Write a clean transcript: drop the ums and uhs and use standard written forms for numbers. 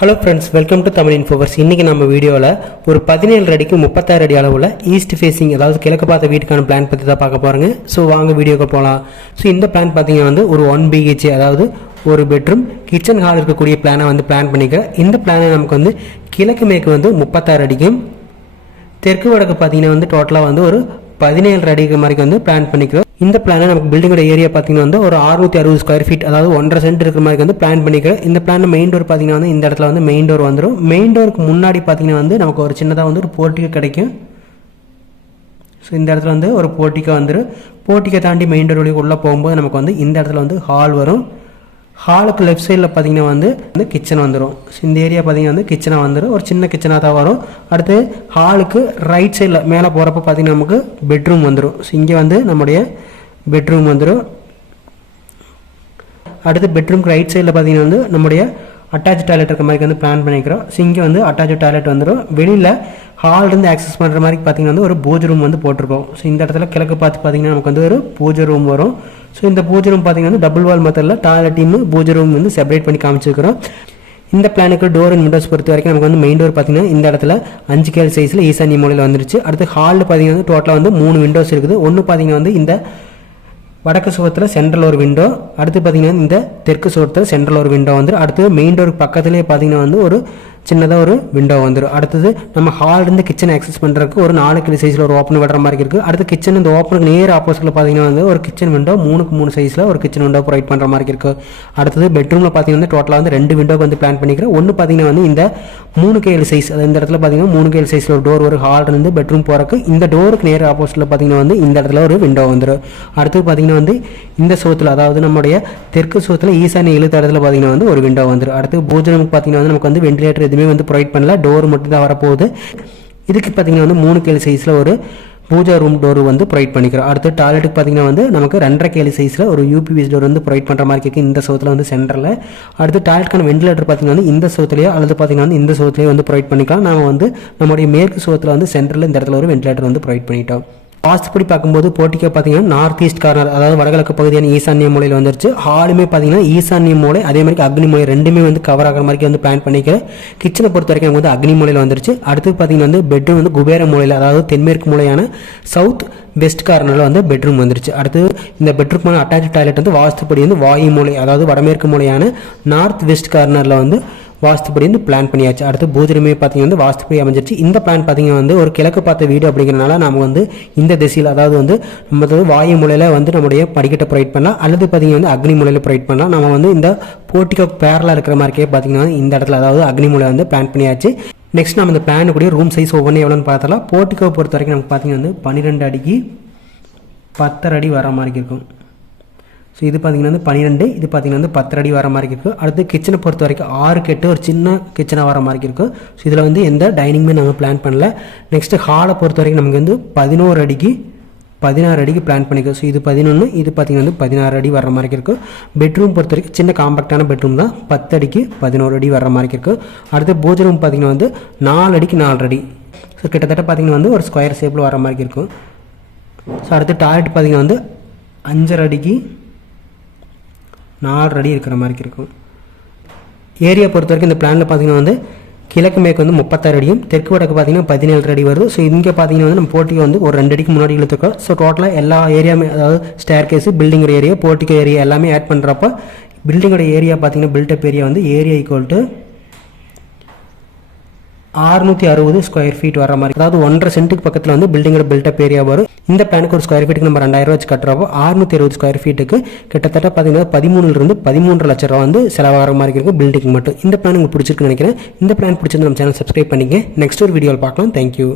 Hello friends, welcome to Tamil இன்ஃபோவர்ஸ். இன்றைக்கி நம்ம வீடியோவில் ஒரு 17 அடிக்கு 36 அடி அளவில் ஈஸ்ட் ஃபேஸிங், அதாவது கிழக்கு பார்த்த வீட்டுக்கான பிளான் பற்றி தான் பார்க்க போகிறேங்க. ஸோ வாங்க வீடியோக்கு போகலாம். ஸோ இந்த பிளான் பார்த்தீங்கன்னா ஒரு 1 BHK, அதாவது ஒரு பெட்ரூம் கிச்சன் ஹால் இருக்கக்கூடிய பிளானை பிளான் பண்ணிக்கிறேன். இந்த பிளானை நமக்கு கிழக்கு மேற்கு 36 அடிக்கும், தெற்கு வடக்கு பார்த்தீங்கன்னா டோட்டலாக ஒரு 17 அடிக்கு மாதிரி பிளான் பண்ணிக்கிறோம். இந்த பிளானை நமக்கு பில்டிங்கோட ஏரியா பார்த்தீங்கன்னா ஒரு 660 ஸ்கொயர் ஃபீட், அதாவது 1.5 சென்ட் இருக்கிற மாதிரி பிளான் பண்ணிக்கிறேன். இந்த பிளான் மெயின் டோர் பார்த்தீங்கன்னா இந்த இடத்துல மெயின் டோர் வந்துடும். மெயின் டோருக்கு முன்னாடி பார்த்தீங்கன்னா நமக்கு ஒரு சின்னதாக ஒரு போர்ட்டிகோ கிடைக்கும். ஸோ இந்த இடத்துல ஒரு போர்ட்டிகோ வந்துடும். போர்ட்டிகோ தாண்டி மெயின் டோர் வழி உள்ளே போகும்போது நமக்கு இந்த இடத்துல ஹால் வரும். ஹாலுக்கு லெஃப்ட் சைடில் பார்த்தீங்கன்னா கிச்சன் வந்துடும். ஸோ இந்த ஏரியா பார்த்தீங்கன்னா கிச்சனாக வந்துடும். ஒரு சின்ன கிச்சனாக தான் வரும். அடுத்து ஹாலுக்கு ரைட் சைடில் மேலே போகிறப்ப பார்த்தீங்கன்னா நமக்கு பெட்ரூம் வந்துடும். ஸோ இங்கே நம்முடைய பெட்ரூம் வந்துடும். அடுத்து பெட்ரூம்க்கு ரைட் சைடில் பார்த்தீங்கன்னா நம்முடைய அட்டாச் டாய்லெட் இருக்க மாதிரி பிளான் பண்ணிக்கிறோம். ஸோ இங்கே அட்டாச் டாய்லெட் வந்துடும். வெளியில் ஹால்லேருந்து ஆக்சஸ் பண்ணுற மாதிரி பார்த்தீங்கன்னா ஒரு பூஜை ரூம் போட்டிருக்கோம். ஸோ இந்த இடத்துல கிழக்கு பார்த்து பார்த்தீங்கன்னா நமக்கு ஒரு பூஜை ரூம் வரும். ஸோ இந்த பூஜை ரூம் பார்த்தீங்கன்னா டபுள் வால் மெத்தடில் டாய்லெட்டையும் பூஜை ரூம் செப்பரேட் பண்ணி காமிச்சிருக்கிறோம். இந்த பிளானுக்கு டோர் அண்ட் விண்டோஸ் பொறுத்த வரைக்கும் நமக்கு மெயின் டோர் பார்த்தீங்கன்னா இந்த இடத்துல 5 கேல் சைஸில் ஈசானிய மூலையில் வந்துருச்சு. அடுத்து ஹாலில் பார்த்தீங்கன்னா டோட்டலாக 3 விண்டோஸ் இருக்குது. ஒன்று பார்த்தீங்கன்னா இந்த வடக்கு சுவத்தில் சென்ட்ரல் ஒரு விண்டோ, அடுத்து பார்த்தீங்கன்னா இந்த தெற்கு சுவத்தில் சென்ட்ரல் ஒரு விண்டோ வந்துடும். அடுத்து மெயின் டோருக்கு பக்கத்துலேயே பார்த்தீங்கன்னா ஒரு சின்னதாக ஒரு விண்டோ வந்துடும். அடுத்தது நம்ம ஹாலிருந்து கிச்சன் ஆக்சஸ் பண்ணுறதுக்கு ஒரு 4 கிலோ சைஸில் ஒரு ஓப்பன் விடுற மாதிரி இருக்குது. அடுத்து கிச்சன் இந்த ஓப்பனுக்கு நேர் ஆப்போசிட்டில் பார்த்தீங்கன்னா ஒரு கிச்சன் விண்டோ 3x3 சைஸில் ஒரு கிச்சன் விண்டோ ப்ரொவைட் பண்ணுற மாதிரி இருக்குது. அடுத்தது பெட்ரூமில் பார்த்தீங்கன்னா டோட்டலாக 2 விண்டோக்கு பிளான் பண்ணிக்கிறேன். ஒன்று பார்த்தீங்கன்னா இந்த 3 KL சைஸ், அது இந்த இடத்துல பார்த்தீங்கன்னா 3 KL சைஸில் ஒரு டோர் ஒரு ஹாலிருந்து பெட்ரூம் போகிறக்கு. இந்த டோருக்கு நேர் ஆப்போசிட்டில் பார்த்தீங்கன்னா இந்த இடத்துல ஒரு விண்டோ வந்துடும். அடுத்து பார்த்தீங்கன்னா இந்த சோத்தில், அதாவது நம்முடைய தெற்கு சோத்தில் ஈசானிய இழுத்த இடத்துல பார்த்தீங்கன்னா ஒரு விண்டோ வந்துடும். அடுத்து பூஜை ரூமுக்கு பார்த்தீங்கன்னா நமக்கு வென்டிலேட்டர் எதுவுமே ப்ரொவைட் பண்ணல, டோர் மட்டும் தான் வரப்போகுது. இதுக்கு பார்த்தீங்கன்னா 3 KL சைஸில் ஒரு பூஜா ரூம் டோர் ப்ரொவைட் பண்ணிக்கிறோம். அடுத்து டாய்லெட்டுக்கு பார்த்தீங்கன்னா நமக்கு 2.5 KL சைஸில் ஒரு UPVC டோர் ப்ரொவைட் பண்ணுற மாதிரி இருக்குது இந்த சோத்தில் சென்டரில். அடுத்து டாய்லெட்டுக்கான வென்டிலேட்டர் பார்த்தீங்கன்னா இந்த சோத்துலேயோ அல்லது பார்த்தீங்கன்னா இந்த சோத்துலேயோ ப்ரொவைட் பண்ணிக்கலாம். நாம் நம்முடைய மேற்கு சோத்தில் சென்டரில் இந்த இடத்துல ஒரு வென்டிலேட்டர் ப்ரொவைட் பண்ணிட்டோம். வாஸ்துப்படி பார்க்கும்போது போர்ட்டிகோ பார்த்தீங்கன்னா நார்த் ஈஸ்ட் கார்னர், அதாவது வடகிழக்கு பகுதியான ஈசானிய மூலையில் வந்துருச்சு. ஹாலுமே பார்த்தீங்கன்னா ஈசானிய மூலை, அதே மாதிரி அக்னி மூலை ரெண்டுமே கவர் ஆகிற மாதிரி பிளான் பண்ணிக்கிறேன். கிச்சனை பொறுத்த வரைக்கும் நமக்கு அக்னி மூலையில் வந்துருச்சு. அடுத்து பார்த்தீங்கன்னா பெட்ரூம் குபேர மூலையில், அதாவது தென்மேற்கு மூலையான சவுத் வெஸ்ட் கார்னரில் பெட்ரூம் வந்துருச்சு. அடுத்து இந்த பெட்ரூம் அட்டாச் டாய்லெட் வாஸ்துப்படி வாயு மூலை, அதாவது வடமேற்கு மூலையான நார்த் வெஸ்ட் கார்னரில் வாஸ்துப்படி பிளான் பண்ணியாச்சு. அடுத்து பூஜை ரூமே பார்த்தீங்கன்னா வாஸ்துப்படி அமைஞ்சிருச்சு. இந்த பிளான் பார்த்தீங்கன்னா ஒரு கிழக்கு பார்த்த வீடு அப்படிங்கிறனால நம்ம இந்த திசையில், அதாவது நம்ம வாயு மூலையில் நம்முடைய படிக்கட்டை ப்ரொவைட் பண்ணலாம், அல்லது பார்த்தீங்கன்னா அக்னி மூலையில் ப்ரொவைட் பண்ணலாம். நம்ம இந்த போர்ட்டிகோ பேரலாக இருக்கிற மாதிரிக்கே பார்த்தீங்கன்னா இந்த இடத்துல, அதாவது அக்னி மூலை பிளான் பண்ணியாச்சு. நெக்ஸ்ட் நம்ம இந்த பிளான் கூடிய ரூம் சைஸ் ஒவ்வொன்றும் எவ்வளோன்னு பார்த்தலாம். போர்ட்டிகோ பொறுத்த வரைக்கும் நமக்கு பார்த்தீங்கன்னா 12 அடிக்கு 10 அடி வர மாதிரி இருக்கும். ஸோ இது பார்த்தீங்கன்னா 12, இது பார்த்தீங்கன்னா 10 அடி வர மாதிரி இருக்குது. அடுத்து கிச்சனை பொறுத்த வரைக்கும் 6 8 ஒரு சின்ன கிச்சனாக வர மாதிரி இருக்கும். ஸோ இதில் எந்த டைனிங்குமே நாங்கள் பிளான் பண்ணல. நெக்ஸ்ட்டு ஹாலை பொறுத்த வரைக்கும் நமக்கு 11 அடிக்கு 16 அடிக்கு பிளான் பண்ணிக்கிறோம். ஸோ இது 11, இது பார்த்தீங்கன்னா 16 அடி வர மாதிரி இருக்கும். பெட்ரூம் பொறுத்த வரைக்கும் சின்ன காம்பேக்டான பெட்ரூம் தான், 10 அடிக்கு 11 அடி வர மாதிரி இருக்கும். அடுத்து பூஜை ரூம் பார்த்தீங்கன்னா 4 அடிக்கு 4 அடி. ஸோ கிட்டத்தட்ட பார்த்தீங்கன்னா ஒரு ஸ்கொயர் ஷேப்பில் வர மாதிரி இருக்கும். ஸோ அடுத்து டாய்லெட் பார்த்தீங்கன்னா 5.5 அடிக்கு 4 அடி இருக்கிற மாதிரி இருக்கும். ஏரியா பொறுத்த வரைக்கும் இந்த பிளானில் பார்த்தீங்கன்னா கிழக்கு மேற்கு 36 அடியும், தெற்கு வடக்கு பார்த்தீங்கன்னா 17 அடி வருது. ஸோ இங்கே பார்த்தீங்கன்னா நம்ம போர்ட்டிகோ ஒரு 2 அடிக்கு முன்னாடி இழுத்துருக்கோம். ஸோ டோட்டலாக எல்லா ஏரியாவுமே, அதாவது ஸ்டேர் கேஸு, பில்டிங்கோட ஏரியா, போர்ட்டிகோ ஏரியா எல்லாமே ஆட் பண்ணுறப்ப பில்டிங்கோட ஏரியா பார்த்தீங்கன்னா built-up area area equal to 660 square feet வர மாதிரி, அதாவது 1.5 சென்ட்டுக்கு பக்கத்தில் பில்டிங்கோட பில்டப் ஏரியா வரும். இந்த பிளானுக்கு ஒரு ஸ்கொயர் ஃபீட்டுக்கு நம்ம 2000 வச்சு கட்டுறப்போ 660 ஸ்கொயர் ஃபீட்டுக்கு கிட்டத்தட்ட பார்த்தீங்கன்னா 13 to 13.5 லட்ச ரூபா செலவாகிற மாதிரி இருக்குது பில்டிங் மட்டும். இந்த பிளான் உங்களுக்கு பிடிச்சிருக்குன்னு நினைக்கிறேன். இந்த பிளான் பிடிச்சிருந்து நம்ம சேனல் சப்ஸ்கிரைப் பண்ணிங்க. நெக்ஸ்ட் ஒரு வீடியோவில் பார்க்கலாம். தேங்க்யூ.